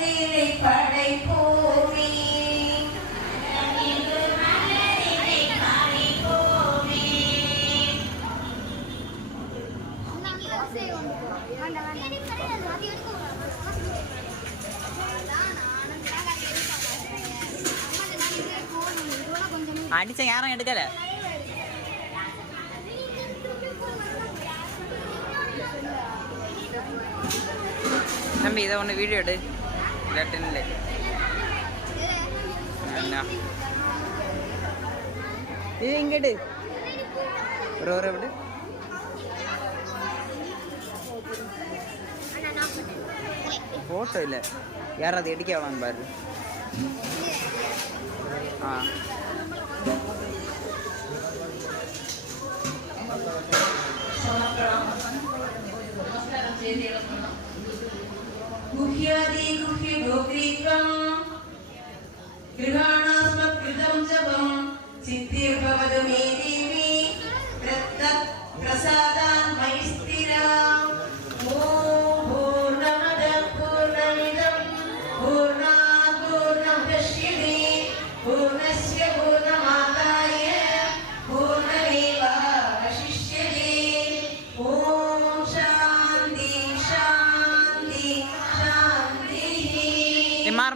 மலரிலை படைப்போமே அடிச்ச யாரும் எடுக்கல. தம்பி இதை ஒன்று வீடியோ எடு. இல்லை இது இங்கேடு ஒரு விடு. ஃபோட்டோ இல்லை, யாராவது எடுக்க வேணாம் பாரு. ஆ गुह्यादि गुह्य गोत्रीकं गृहाणास्मत्कृतं जपं सिद्धिर्भवतु मे देवी तत् प्रसादान् मयि स्थिराम् ॐ पूर्णमदः पूर्णमिदं पूर्णात् पूर्णमुदच्यते पूर्णस्य पूर्णमादाय पूर्णमेवावशिष्यते ॐ शान्ति शान्ति शान्तिः. मार